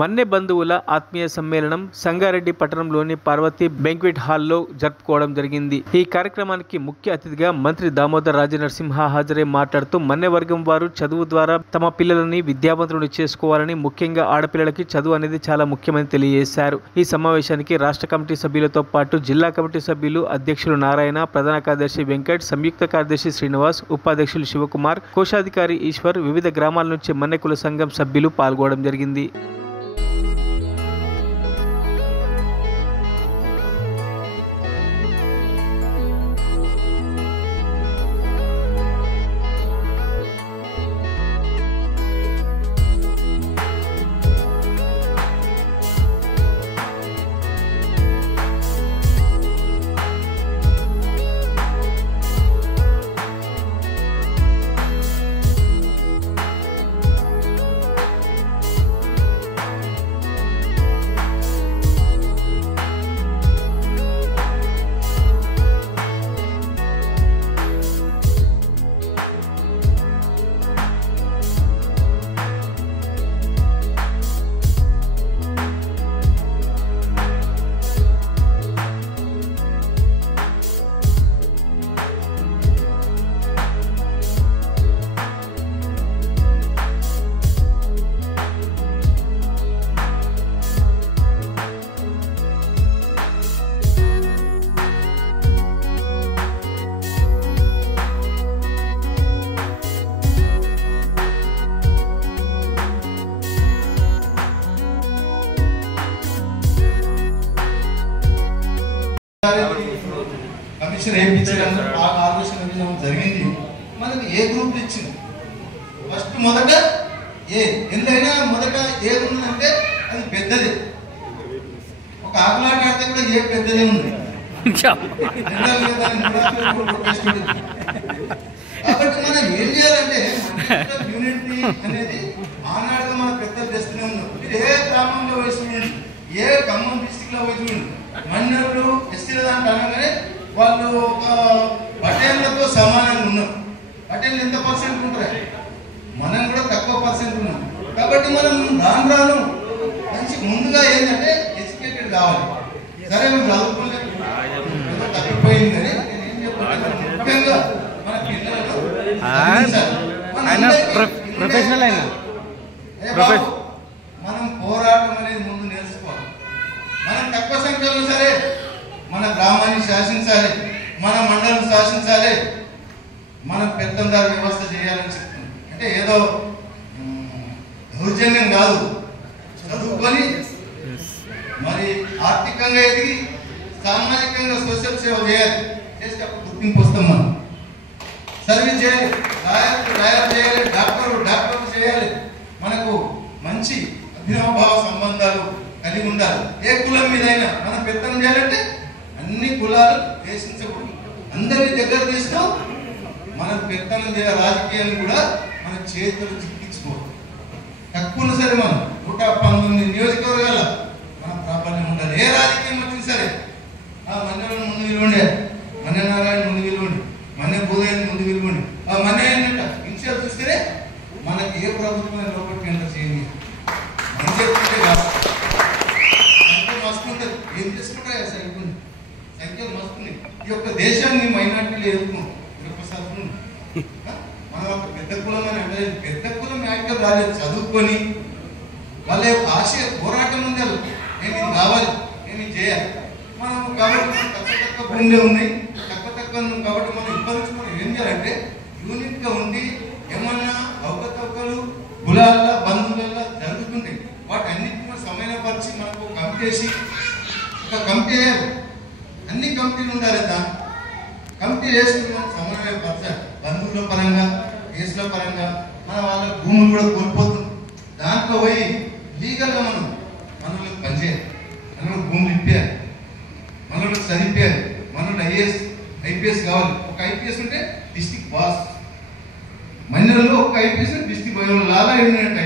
మన్నె బంధువుల ఆత్మీయ సమ్మేళనం సంగారెడ్డి పట్టణంలోని పార్వతి బ్యాంక్వెట్ హాల్లో జరుపుకోవడం జరిగింది. ఈ కార్యక్రమానికి ముఖ్య అతిథిగా మంత్రి దామోదర్ రాజనరసింహ హాజరై మాట్లాడుతూ మన్నె వర్గం వారు చదువు ద్వారా తమ పిల్లలని విద్యావంతులను చేసుకోవాలని, ముఖ్యంగా ఆడపిల్లలకి చదువు అనేది చాలా ముఖ్యమని తెలియజేశారు. ఈ సమావేశానికి రాష్ట్ర కమిటీ సభ్యులతో పాటు జిల్లా కమిటీ సభ్యులు, అధ్యక్షులు నారాయణ, ప్రధాన కార్యదర్శి వెంకట్, సంయుక్త కార్యదర్శి శ్రీనివాస్, ఉపాధ్యక్షులు శివకుమార్, కోశాధికారి ఈశ్వర్, వివిధ గ్రామాల నుంచి మన్నె కుల సంఘం సభ్యులు పాల్గొనడం జరిగింది. కమిషన్ వేయించడం ఆ ఆలోచన జరిగింది. మనకి ఏ గ్రూప్ ఇచ్చింది? ఫస్ట్ మొదట ఎంతైనా మొదట ఏది ఉందంటే అది పెద్దది. ఒక ఆటలాట ఆడితే కూడా ఏ పెద్దదే ఉంది. కాబట్టి మనం ఏం చేయాలంటే యూనిటీ అనేది ఆనాడుగా మన పెద్దలు తెస్తూనే ఉన్నాం. మీరు ఏ గ్రామంలో వేసుకోండి, ఏ ఖమ్మం డిస్టిక్ లో వేసుకోండి, మన్నెలు ఎస్సీల దాంట్లో అనగానే వాళ్ళు ఒక పటేళ్లతో సమానంగా ఉన్నారు. పటేళ్ళు ఎంత పర్సెంట్ ఉంటారు? మనం కూడా తక్కువ పర్సెంట్ ఉన్నాం. కాబట్టి మనం రాను రాను మంచి ముందుగా ఏంటంటే ఎడ్యుకేటెడ్ కావాలి. సరే మేము చదువుకోలేదు, తగ్గిపోయింది కానీ నేను ఏం చెప్పాను, ముఖ్యంగా మన పిల్లలు మనం పోరాటం అనేది ముందు నేర్చుకోవాలి. మనం తక్కువ సంఖ్యలో సరే మన గ్రామాన్ని శాసించాలి, మన మండలం శాసించాలి, మనం పెత్తందారు వ్యవస్థ చేయాలని చెప్తుంది. అంటే ఏదో దౌర్జన్యం కాదు, చదువుకొని మరి ఆర్థికంగా ఎదిగి సామాజికంగా సోషల్ సేవ చేయాలి. చేస్తే అప్పుడు గుర్తింపు వస్తాం. మనం సర్వీస్ చేయాలి, లాయర్ చేయాలి, డాక్టర్లు చేయాలి. మనకు మంచి అభినవభావ సంబంధాలు కలిగి ఉండాలి. ఏ కులం మీదైనా మనం పెత్తనం చేయాలంటే అన్ని కులాలు దేశించకూడదు, అందరినీ దగ్గర తీస్తూ మనం పెత్తనం చేయాలి. రాజకీయాన్ని కూడా మన చేతులు చిక్కించుకోవాలి. తక్కువ సరే మనం 119 నియోజకవర్గాల మన ప్రాబల్యం ఉండాలి. ఏ రాజకీయం వచ్చింది సరే మన్నెలను ముందు విలువండి, మన్నె నారాయణ ముందు విలువండి, మన్నె భూదయాన్ని ముందు విలువండి. ఆ మన్నె ఏంటంట ఇన్షియల్ చూస్తేనే మనకి ఏ ప్రభుత్వం లోపలికి ఎంటర్ చేయండి అని చెప్తుంటే కాదు. సంఖ్య మస్తు ఉంటుంది, ఏం చేసుకుంటారు సంఖ్యలు మస్తున్నాయి. ఈ యొక్క దేశాన్ని మైనార్టీలు ఎదుర్కొన్నాం. మనం ఒక పెద్ద కులం అని అంటే పెద్ద కులం యాక్టర్ రాలేదు, చదువుకొని వాళ్ళ యొక్క ఆశయ పోరాటం ఉంది. నేను ఇది కావాలి, నేను ఇది చేయాలి. మనం కాబట్టి తక్కువ భూములే ఉన్నాయి, తక్కువ కాబట్టి మనం ఇప్పటి నుంచి మనం ఏం చేయాలంటే యూనిట్గా ఉండి ఏమన్నా అవకతవకలు కులాల బంధువుల జరుగుతుంటాయి, వాటి అన్నింటినీ సమన్వయపరిచి మనకు కమిటీ వేసి ఒక కమిటీ వేయాలి. అన్ని కమిటీలు ఉండాలి. దాన్ని కమిటీ వేసుకున్నాం, సమన్వయపరచాలి. బంధువుల పరంగా, కేసుల పరంగా మన వాళ్ళ భూములు కూడా కోల్పోతుంది. దాంట్లో పోయి లీగల్గా మనం మనల్ని పనిచేయాలి, మనల్ని భూములు ఇప్పాలి, మనల్ని చదివించాలి. మనల్ని ఐపీఎస్ కావాలి. ఒక ఐపీఎస్ ఉంటే డిస్టిక్ బాస్, మన్నెలలో ఒక ఐపీఎస్ డిస్టిక్ లాలా ఏంటంటే